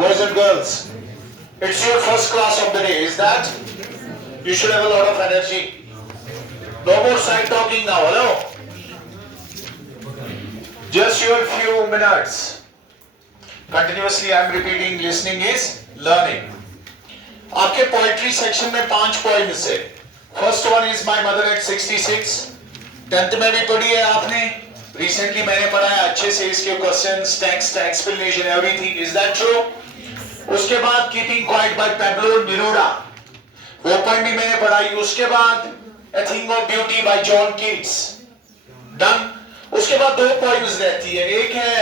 boys and girls, it's your first class of the day. Is that? You should have a lot of energy. No more side talking now. Hello. Just your few minutes. Continuously I am repeating. Listening is learning. आपके poetry section में 5 points है. First one is my mother eight 66. 10th में भी पढ़ी है आपने. Recently मैंने पढ़ा है अच्छे से इसके questions, text, explanation, everything. Is that true? उसके बाद keeping quiet by Pablo Neruda, वो पॉइंट भी मैंने पढ़ाई. उसके बाद a thing of beauty by John Keats. Done. उसके बाद 2 पॉइंट्स रहती है. एक है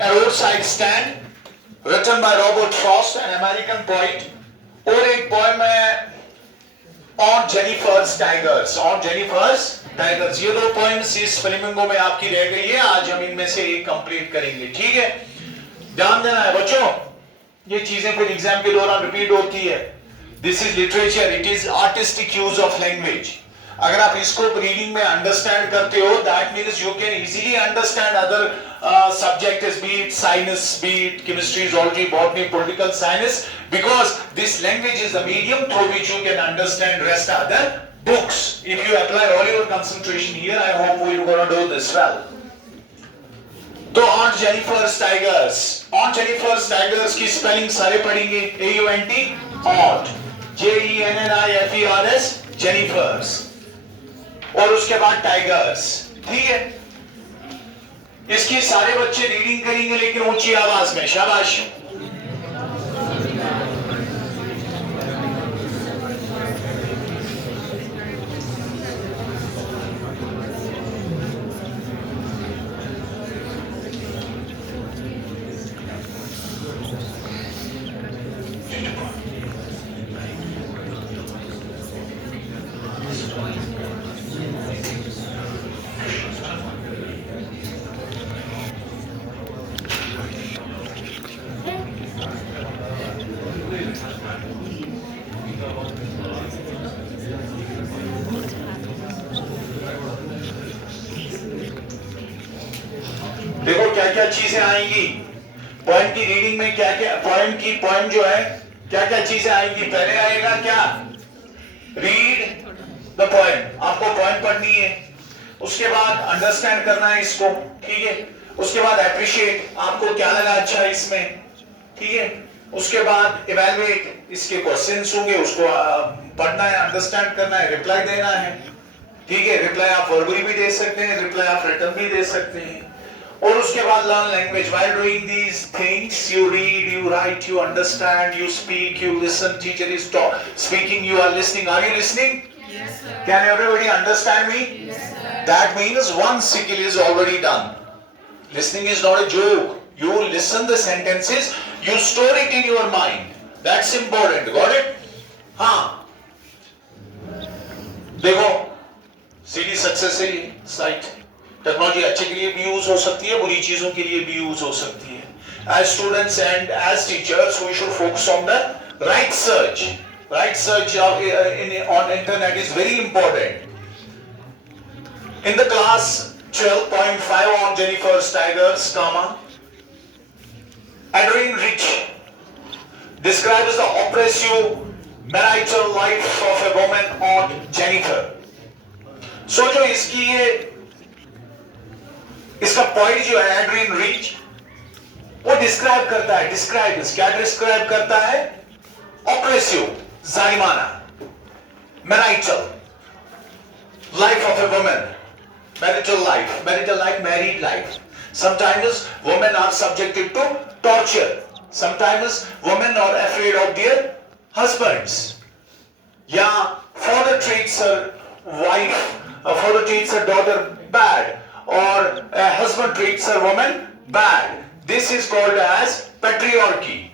a roadside stand written by Robert Frost, an American poet. और एक पोएम है aunt Jennifer's tigers. Aunt Jennifer's tigers. ये 2 पॉइंट्स इस फ्लेमिंगो में आपकी रह गई है. आज हम इनमें से एक कंप्लीट करेंगे. ठीक है, ध्यान देना है बच्चों. ये चीजें फिर एग्जाम के दौरान रिपीट होती है. This is literature, it is artistic use of language. अगर आप इसको रीडिंग में अंडरस्टैंड करते हो, that means you can easily understand other subjects, be it science, be it chemistry, zoology, botany, political science, because this language is the medium through which you can understand rest other books. If you apply all your concentration here, I hope you're gonna do this well. तो on Jennifer's tigers. Aunt Jennifer's tigers की spelling सारे पढ़ेंगे. AUNT, ought, JENNIFERS, Jennifer's. और उसके बाद tigers. ठीक है, इसकी सारे बच्चे रीडिंग करेंगे लेकिन ऊंची आवाज में. शाबाश. देखो क्या क्या चीजें आएंगी पॉइंट की रीडिंग में. क्या क्या पॉइंट जो है, क्या क्या चीजें आएंगी. पहले आएगा क्या? Read the point. आपको पॉइंट पढ़नी है. उसके बाद अंडरस्टैंड करना है इसको. ठीक है. उसके बाद अप्रिशिएट, आपको क्या लगा अच्छा इसमें. ठीक है. उसके बाद इवैल्यूएट, इसके क्वेश्चंस होंगे, उसको पढ़ना है, अंडरस्टैंड करना है, रिप्लाई देना है. ठीक है. रिप्लाई आप वर्बली भी दे सकते हैं, रिप्लाई आप रिटन भी दे सकते हैं. और उसके बाद learn language. While doing these things you read, you write, you understand, you speak, you listen. Teacher is speaking, you are listening. Are you listening? Yes, sir. Can everybody understand me? Yes, sir. That means one skill is already done. Listening is not a joke. You listen the sentences, you store it in your mind. That's important. Got it? हाँ. देखो, सीधी success है ये site. Technology अच्छे के लिए भी use हो सकती है, बुरी चीजों के लिए भी यूज हो सकती है. As students and as teachers, we should focus on the right search. Right search on internet is very important. In the class 12.5 on Jennifer's Tigers, Adrian Rich describes the oppressive marital life of a woman on Jennifer. So जो इसका point जो है Adrian rich, वो describe करता है. क्या describe करता है? ऑप्रेसिव, जालिमाना, marital life of a woman. Marital life, married life. Sometimes women are subjected to torture. Sometimes women are afraid of their husbands. या father treats her wife, father treats her daughter bad, or a husband treats a woman bad. This is called as patriarchy,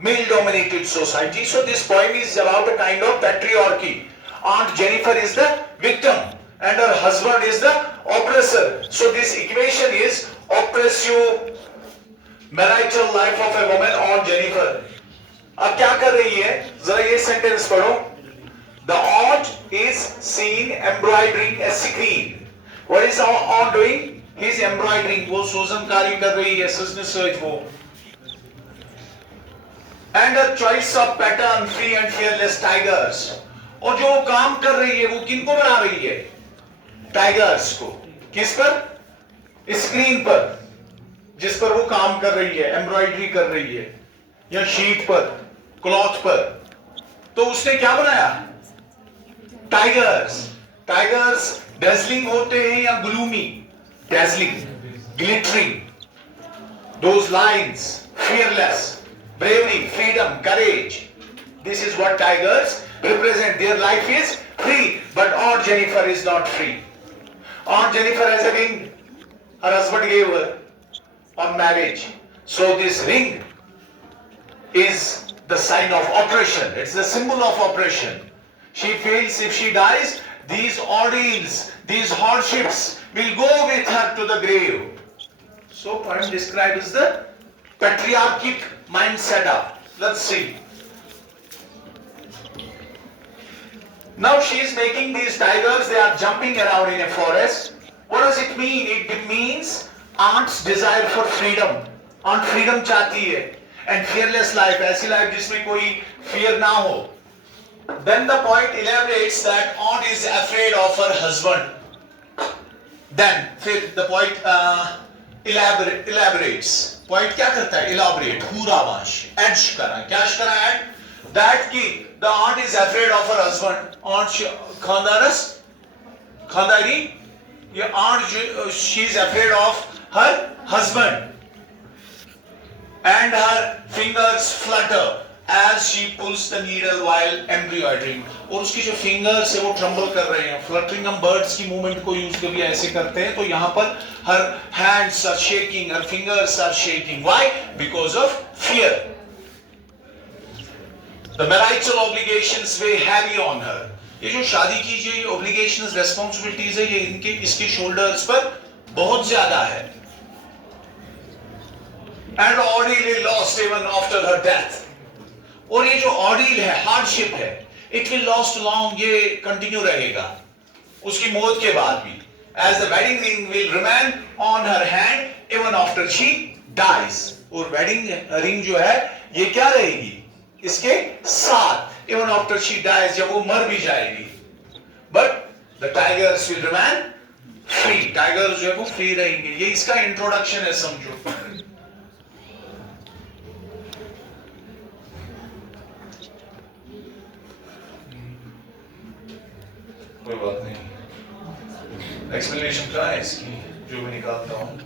male-dominated society. So this poem is about a kind of patriarchy. Aunt Jennifer is the victim and her husband is the oppressor. So this equation is oppressive marital life of a woman on Jennifer. अब क्या कर रही है? जरा ये sentence पढ़ो. The aunt is seen embroidering a screen. What is aunt doing? He is embroidering. वो सूजनकारी कर रही है. Business search वो. and a choice of pattern free and fearless tigers. और जो काम कर रही है वो किनको बना रही है? टाइगर्स को. किस पर? स्क्रीन पर जिस पर वो काम कर रही है, एम्ब्रॉयडरी कर रही है या शीट पर, क्लॉथ पर. तो उसने क्या बनाया? टाइगर्स. टाइगर्स डेजलिंग होते हैं या gloomy? Dazzling, glittering. Those lines, fearless, bravery, freedom, courage. This is what tigers represent. Their life is free, but Aunt Jennifer is not free. Aunt Jennifer has a ring. Her husband gave her on marriage. So this ring is the sign of oppression. It's the symbol of oppression. She feels if she dies, these ordeals, these hardships will go with her to the grave. So poem describes the patriarchic mind setup. Let's see. Now she is making these tigers, they are jumping around in a forest. What does it mean? It means aunt's desire for freedom. Aunt freedom चाहती है. And fearless life, ऐसी life जिसमें कोई fear ना हो. Then the poet elaborates that aunt is afraid of her husband. Then फिर the poet elaborates. Poet क्या करता है? Elaborate, पूरावांश, edge करा. क्या करा add? That की the aunt is afraid of her husband. Aunt खानदारस, खानदारी, ये aunt she is afraid of her husband. And her fingers flutter as she pulls the needle while embroidering. और उसकी जो fingers है वो tremble कर रहे हैं. Fluttering हम birds की movement को use कभी ऐसे करते हैं. तो यहाँ पर her hands are shaking, her fingers are shaking. Why? Because of fear. The marital obligations weigh heavy on her. ये जो शादी की जो obligations, responsibilities है, ये इनके इसके shoulders पर बहुत ज़्यादा है. And ordeal lost even after her death. और ये जो ordeal है, hardship है, it will last long, ये continue रहेगा उसकी मौत के बाद भी. As the wedding ring will remain on her hand even after she dies. और wedding ring जो है ये क्या रहेगी? इसके साथ even after she dies, जब वो मर भी जाएगी. But the tigers will remain free. Tigers जो है वो free रहेंगे. ये इसका introduction है, समझो. कोई बात नहीं. एक्सप्लेनेशन क्या है इसकी जो मैं निकालता हूँ?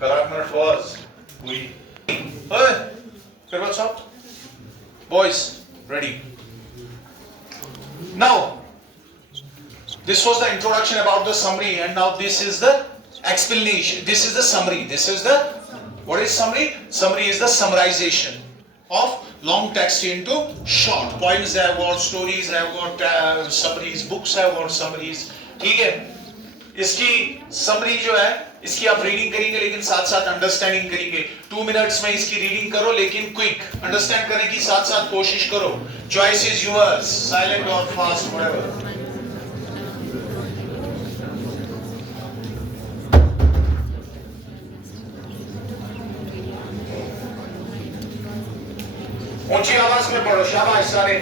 Correct minute was we. Hey, what's up? Boys, ready? Now, this was the introduction about the summary, and now this is the explanation. This is the summary. This is the, what is summary? Summary is the summarization of long text into short. Poems have got, stories have got summaries, books have got summaries. ठीक है? इसकी summary जो है, इसकी आप reading करेंगे लेकिन साथ साथ अंडरस्टैंडिंग करेंगे. 2 मिनट्स में इसकी रीडिंग करो लेकिन क्विक अंडरस्टैंड करने की साथ साथ कोशिश करो. चॉइस इज योर्स, साइलेंट और फास्ट, व्हाटएवर. ऊंची आवाज में पढ़ो, शाबाश सारे.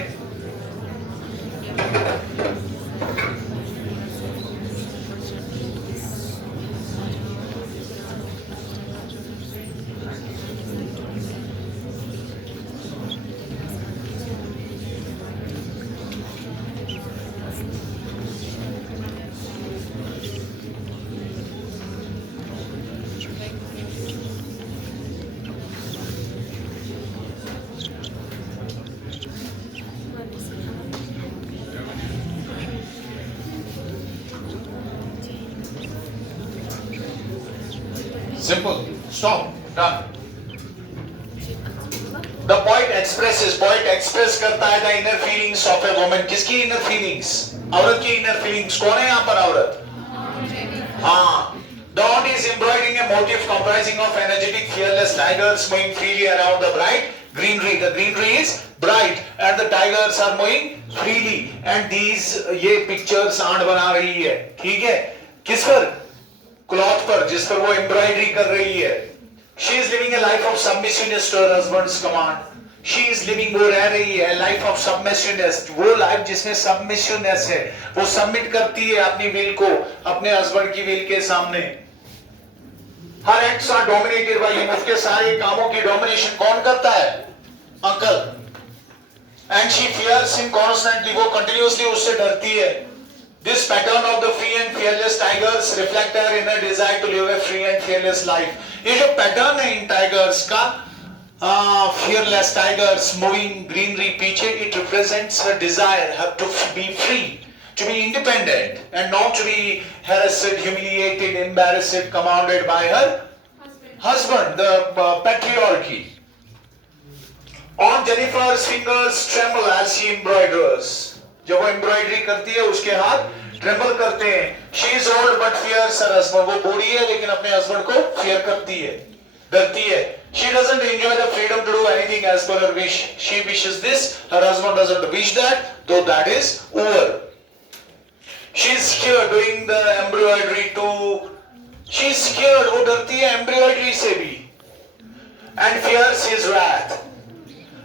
Simple. Stop. Done. The poet expresses. Poet express करता है the inner feelings of a woman. किसकी inner feelings? औरत की inner feelings. कौन है यहाँ पर औरत? हाँ. The aunt is embroidering a motif comprising of energetic, fearless tigers moving freely around the bright greenery. The greenery is bright and the tigers are moving freely. And these ये pictures aunt बना रही है. ठीक है? किस पर? Cloth पर जिस पर वो एम्ब्रॉयडरी कर रही है. She is living living a life of submissiveness to her husband's command. She is living, वो रह रही है life of submissiveness, वो life जिसमें submissiveness है, वो submit करती है अपनी will को अपने husband की will के सामने. Her acts are dominated by him. उसके सारे कामों की domination कौन करता है? Uncle. And she fears him constantly. वो continuously उससे डरती है. This pattern of the free and fearless tigers reflect her inner desire to live a free and fearless life. ये जो pattern है इन tigers का, fearless tigers moving greenery पीछे, it represents her desire, her to be free, to be independent, and not to be harassed, humiliated, embarrassed, commanded by her husband, the patriarchy. On Jennifer's fingers tremble as she embroiders. जब वो embroidery करती है उसके हाथ tremble करते हैं. She is old but fears her husband. वो बूढ़ी है लेकिन अपने हस्बैंड को fear करती है, डरती है. She doesn't enjoy the freedom to do anything as per her wish. She wishes this, her husband doesn't wish that, though that is over. She is scared doing the embroidery too. She is scared, वो डरती है embroidery से भी. And fears his wrath.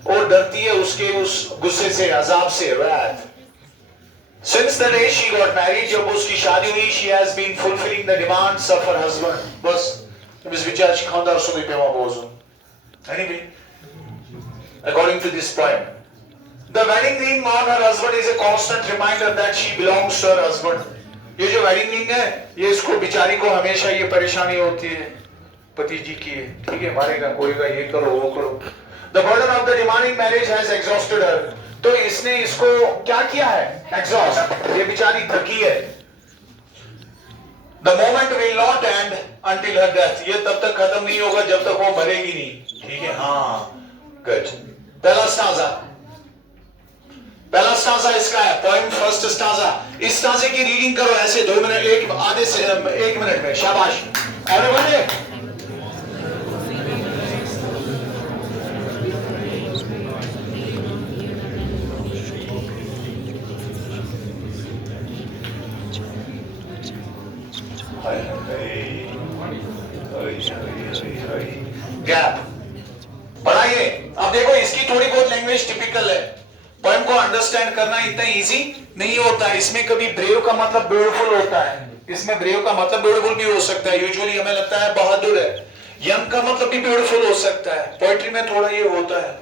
वो डरती है उसके उस गुस्से से, अजाब से, wrath. Since the day she got married, जब उसकी शादी हुई, she has been fulfilling the demands of her husband. बस biz विचार खानदार सुनी पे वहाँ बोझूं. Anyway, according to this poem, the wedding ring on her husband is a constant reminder that she belongs to her husband. ये जो wedding ring है, ये इसको बिचारी को हमेशा ये परेशानी होती है, पति जी की है, ठीक है, मारेगा कोईगा, ये करो वो करो. The burden of the demanding marriage has exhausted her. तो इसने इसको क्या किया है? Exhaust. ये बिचारी थकी है. The moment will not end until her death. ये तब तक खत्म नहीं होगा जब तक वो मरेगी नहीं. ठीक है? हाँ. Good. पहला स्टांजा. पहला स्टांजा इसका है. Poem first stanza. इस स्टांजे की रीडिंग करो ऐसे 2 मिनट, एक मिनट में. शाबाश. Everybody. गैप पढ़ाइए. अब देखो इसकी थोड़ी बहुत लैंग्वेज टिपिकल है. पोएम को अंडरस्टैंड करना इतना इजी नहीं होता है. इसमें कभी ब्रेव का मतलब ब्यूटीफुल होता है, इसमें ब्रेव का मतलब ब्यूटीफुल भी हो सकता है. यूजुअली हमें लगता है बहादुर है. यंग का मतलब भी ब्यूटीफुल हो सकता है. पोएट्री में थोड़ा ये होता है.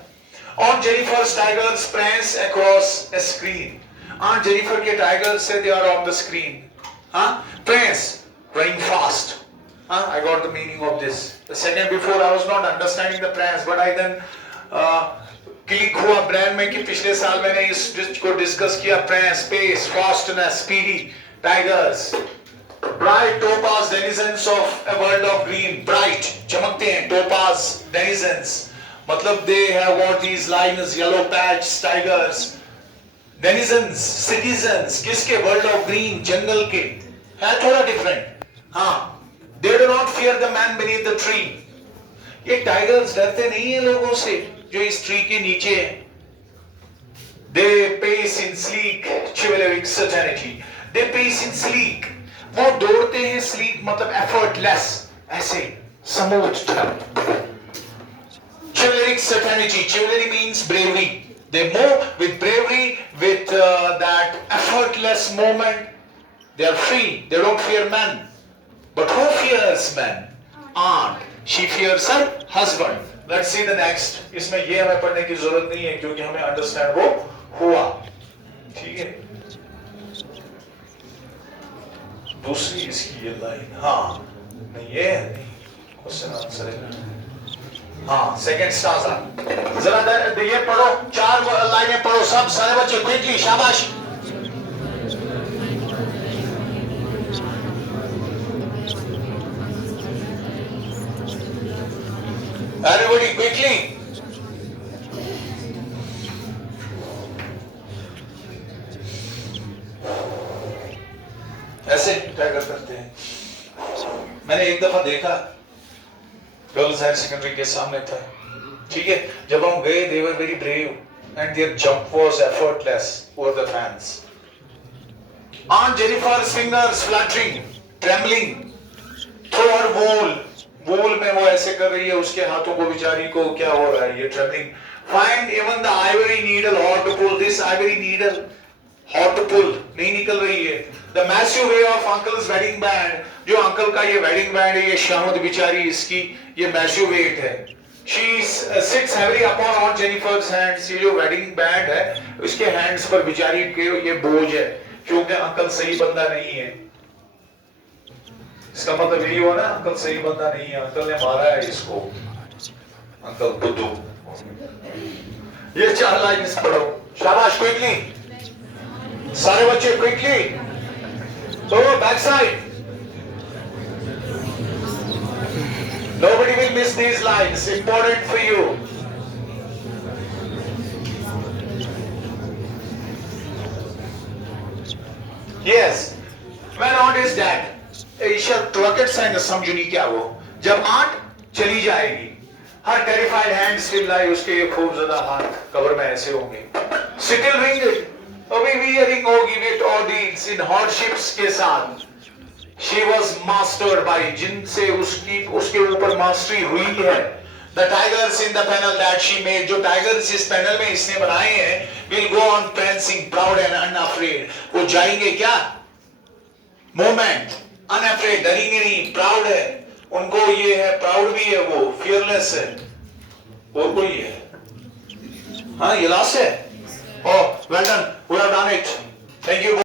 Aunt Jennifer's tigers prance across a screen. On Jennifer के टाइगर्स से they are on the screen. Prance, running fast. I got the meaning of this. The second before I was not understanding the prance, but I then click हुआ brain में कि पिछले साल मैंने इस को डिस्कस किया. prance, pace, fastness, speedy, tigers, bright topaz denizens of a world of green. Bright, चमकते हैं. topaz denizens मतलब they have got these lines, yellow patch tigers. denizens, citizens, किसके? world of green, जंगल के. है थोड़ा डिफरेंट. हाँ. They do not fear the man beneath the tree. ये tigers डरते नहीं है लोगों से जो इस ट्री के नीचे हैं. They pace in sleek, chivalric certainty. They pace in sleek. वो दौड़ते हैं. sleek मतलब effortless, ऐसे smooth. Chivalric certainty. Chivalry means bravery. They move with bravery, with that effortless movement. They are free. They don't fear men. But who fears men? Aunt. She fears her husband. Let's see the next. इसमें ये हमें पढ़ने की जरूरत नहीं है क्योंकि हमें अंडरस्टैंड वो हुआ. ठीक है. दूसरी इसकी ये लाइन. हाँ नहीं ये नहीं. क्वेश्चन आंसर है. हाँ सेकंड स्टांजा. जरा ये पढ़ो. 4 लाइनें पढ़ो सब सारे बच्चे क्विकली. शाबाश. Everybody quickly. ऐसे टाइगर करते हैं. मैंने एक दफा देखा गर्ल्स हायर सेकेंडरी के सामने था. ठीक है. जब हम गए they were very brave and their jump was effortless over the fans. Aunt Jennifer's fingers fluttering, trembling through her wool. वूल में वो ऐसे कर रही है, उसके हाथों को बेचारी को क्या हो रहा है, ये travelling. Find even the ivory needle hard to pull. This ivory needle hard to pull नहीं निकल रही है. The massive way of uncle's wedding band. जो अंकल का ये वेडिंग बैंड है, ये शामत बेचारी, इसकी ये मैसिव वेट है. She sits heavily upon Aunt Jennifer's hands. ये जो वेडिंग बैंड है, उसके हैंड्स पर बेचारी के ये बोझ है, क्योंकि अंकल सही बंदा नहीं है. इसका मतलब यही हुआ ना, अंकल सही बंदा नहीं है, अंकल ने मारा है इसको, अंकल बुद्धू. ये 4 लाइन्स पढ़ो, शाबाश. क्विकली सारे बच्चे, क्विकली. तो back side. Nobody will miss these lines. Important for you. Yes. When aunt is dead, rocket science समझनी क्या वो. जब aunt चली जाएगी, her terrified hands will lie. उसके ये खूबज़दा हाथ कब्र में ऐसे होंगे. Still winged. अभी भी ये रिंग होगी with ordeals in hardships के साथ. She was mastered by, जिनसे उसके ऊपर मास्टरी हुई है. The tigers in the panel that she made, जो टाइगर्स इस पैनल में इसने बनाए हैं, will go on prancing, proud and unafraid. वो जाएंगे क्या? Moment, unafraid, डरेंगे नहीं, proud है. उनको ये है, proud भी है, वो fearless है. और कोई है? हाँ, ये लास्ट है. Oh, well done. We have done it. Thank you.